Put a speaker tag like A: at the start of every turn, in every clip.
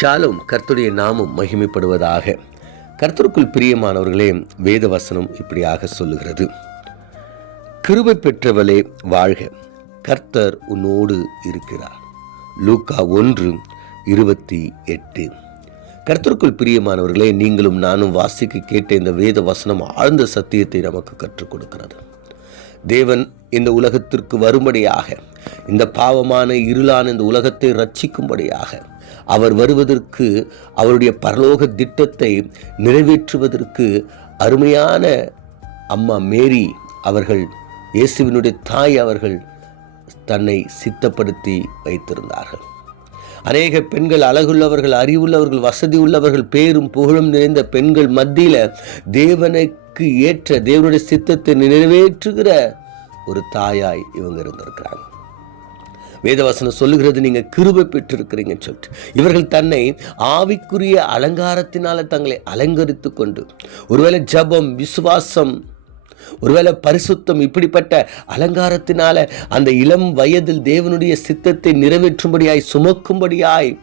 A: ஷாலும் கர்த்துடைய நாமும் மகிமைப்படுவதாக. கர்த்தருக்குள் பிரியமானவர்களே வேத வசனம் இப்படியாக சொல்லுகிறது. கிருபை பெற்றவளே வாழ்க. கர்த்தர் உன்னோடு இருக்கிறார். லூக்கா ஒன்று இருபத்தி எட்டு. கர்த்தருக்குள் பிரியமானவர்களே நீங்களும் நானும் வாசிக்க கேட்ட இந்த வேத வசனம் ஆழ்ந்த சத்தியத்தை நமக்கு கற்றுக் கொடுக்கிறது. தேவன் இந்த உலகத்திற்கு வரும்படியாக இந்த பாவமான இருளான இந்த உலகத்தை ரட்சிக்கும்படியாக அவர் வருவதற்கு அவருடைய பரலோக திட்டத்தை நிறைவேற்றுவதற்கு அருமையான அம்மா மேரி அவர்கள் இயேசுவினுடைய தாய் அவர்கள் தன்னை சித்தப்படுத்தி வைத்திருந்தார்கள். அநேக பெண்கள் அழகுள்ளவர்கள் அறிவுள்ளவர்கள் வசதி உள்ளவர்கள் பேரும் புகழும் நிறைந்த பெண்கள் மத்தியில் தேவனுக்கு ஏற்ற தேவனுடைய சித்தத்தை நிறைவேற்றுகிற ஒரு தாயாய் இவங்க இருந்திருக்கிறாங்க. வேதவசனம் சொல்லுகிறது நீங்கள் கிருபை பெற்றிருக்கிறீங்கன்னு சொல்லிட்டு. இவர்கள் தன்னை ஆவிக்குரிய அலங்காரத்தினால தங்களை அலங்கரித்து கொண்டு ஒருவேளை ஜபம் விசுவாசம் ஒருவேளை பரிசுத்தம் இப்படிப்பட்ட அலங்காரத்தினால அந்த இளம் வயதில் தேவனுடைய சித்தத்தை நிறைவேற்றும்படியாய் சுமக்கும்படியாய்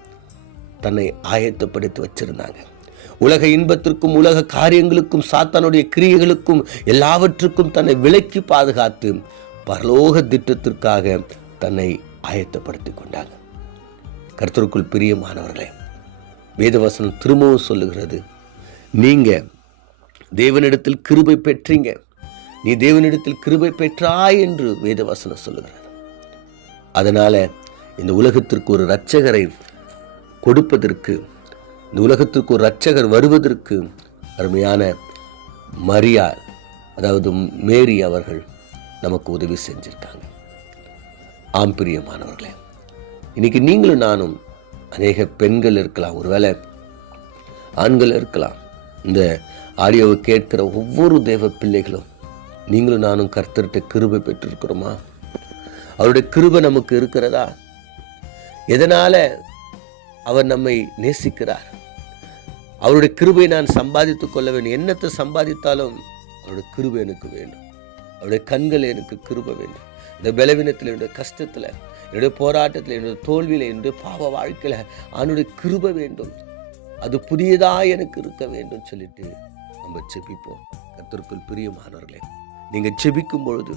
A: தன்னை ஆயத்தப்படுத்தி வச்சிருந்தாங்க. உலக இன்பத்திற்கும் உலக காரியங்களுக்கும் சாத்தானுடைய கிரியைகளுக்கும் எல்லாவற்றுக்கும் தன்னை விலக்கி பாதுகாத்து பரலோக திட்டத்திற்காக தன்னை ஆயத்தப்படுத்தி கொண்டாங்க. கருத்தருக்குள் பிரியமானவர்களே வேதவசனம் திரும்பவும் சொல்லுகிறது. நீங்க தேவனிடத்தில் கிருபை பெற்றீங்க. நீ தேவனிடத்தில் கிருபை பெற்றாய் என்று வேதவசனம் சொல்லுகிறது அதனால இந்த உலகத்திற்கு ஒரு இரட்சகரை கொடுப்பதற்கு இந்த உலகத்திற்கு ஒரு இரட்சகர் வருவதற்கு அருமையான மரியா அதாவது மேரி அவர்கள் நமக்கு உதவி செஞ்சிருக்காங்க. ஆம் பிரியமானவர்களே இன்னைக்கு நீங்களும் நானும் அநேக பெண்கள் இருக்கலாம் ஒருவேளை ஆண்கள் இருக்கலாம். இந்த ஆடியோவை கேட்கிற ஒவ்வொரு தேவ பிள்ளைகளும் நீங்களும் நானும் கர்த்தர்கிட்ட கிருபை பெற்றிருக்கிறோமா? அவருடைய கிருபை நமக்கு இருக்கிறதா? எதனால அவர் நம்மை நேசிக்கிறார்? அவருடைய கிருபை நான் சம்பாதித்துக் கொள்ள வேண்டும். என்னத்தை சம்பாதித்தாலும் அவருடைய கிருபை எனக்கு வேண்டும். அவருடைய கண்கள் எனக்கு கிருபை வேண்டும். இந்த பலவீனத்தில் என்னுடைய கஷ்டத்தில் என்னுடைய போராட்டத்தில் என்னுடைய தோல்வியில் என்னுடைய பாவ வாழ்க்கையில் அவனுடைய கிருபை வேண்டும். அது புதியதாக எனக்கு இருக்க வேண்டும் சொல்லிட்டு நம்ம செப்பிப்போம் கத்திற்குள் பிரியமானவர்களே. நீங்கள் செபிக்கும் பொழுது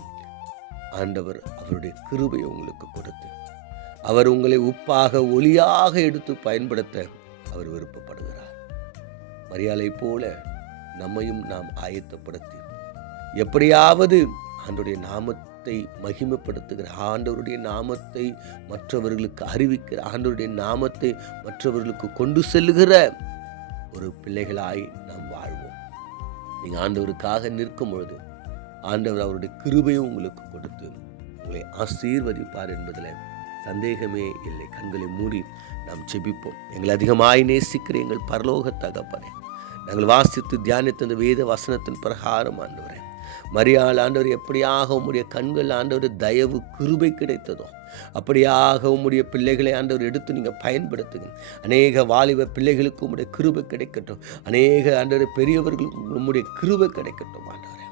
A: ஆண்டவர் அவருடைய கிருபையை உங்களுக்கு கொடுத்து அவர் உங்களை உப்பாக ஒளியாக எடுத்து பயன்படுத்த அவர் விருப்பப்படுகிறார். மரியாதை போல நம்மையும் நாம் ஆயத்தப்படுத்தி எப்படியாவது ஆண்டுடைய நாமத்தை மகிமைப்படுத்துகிற ஆண்டவருடைய நாமத்தை மற்றவர்களுக்கு அறிவிக்கிற ஆண்டவருடைய நாமத்தை மற்றவர்களுக்கு கொண்டு செல்லுகிற ஒரு பிள்ளைகளாய் நாம் வாழ்வோம். நீங்கள் ஆண்டவருக்காக நிற்கும் பொழுது ஆண்டவர் அவருடைய கிருபையும் உங்களுக்கு கொடுத்து உங்களை ஆசீர்வதிப்பார் என்பதில் சந்தேகமே இல்லை. கண்களை மூடி நாம் செபிப்போம் எங்களை அதிகமாய் நேசிக்கிற எங்கள் பரலோக தகப்பனே நாங்கள் வாசித்து தியானித்த அந்த வேத வசனத்தின் பிரகாரம் ஆண்டவரே மரியாள் ஆண்டவர் எப்படியாக உம்முடைய கண்கள் ஆண்டவர் தயவு கிருபை கிடைத்ததோ அப்படியாக உம்முடைய பிள்ளைகளை ஆண்டவர் எடுத்து நீங்கள் பயன்படுத்துங்க. அநேக வாலிப பிள்ளைகளுக்கு உம்முடைய கிருபை கிடைக்கட்டும். அநேக ஆண்டவர் பெரியவர்களுக்கு உம்முடைய கிருபை கிடைக்கட்டும் ஆண்டவரே.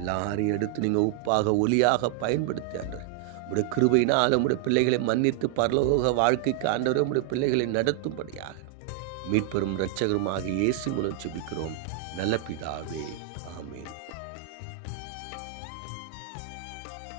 A: எல்லாரையும் எடுத்து நீங்கள் உப்பாக ஒளியாக பயன்படுத்தி ஆண்டவர். உடைய கிருபையினால் உடைய பிள்ளைகளை மன்னித்து பரலோக வாழ்க்கைக்கு ஆண்டவரே உடைய பிள்ளைகளை நடத்தும்படியாக மீட்பெரும் இரட்சகருமாக இயேசு மூலம் செபிக்கிறோம் நல்ல பிதாவே